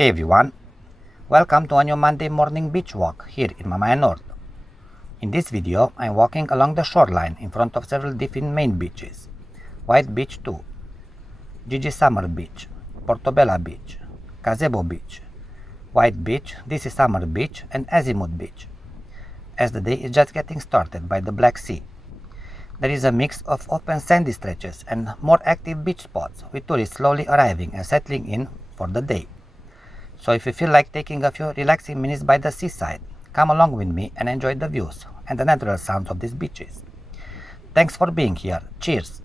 Hey everyone, welcome to a new Monday morning beach walk here in Mamaia Nord. In this video, I'm walking along the shoreline in front of several different main beaches. White Beach 2, Gigi Summer Beach, Portobella Beach, Kazeboo Beach, White Beach, This is Summer Beach, and Azimuth Beach. As the day is just getting started by the Black Sea, there is a mix of open sandy stretches and more active beach spots with tourists slowly arriving and settling in for the day. So if you feel like taking a few relaxing minutes by the seaside, come along with me and enjoy the views and the natural sounds of these beaches. Thanks for being here. Cheers!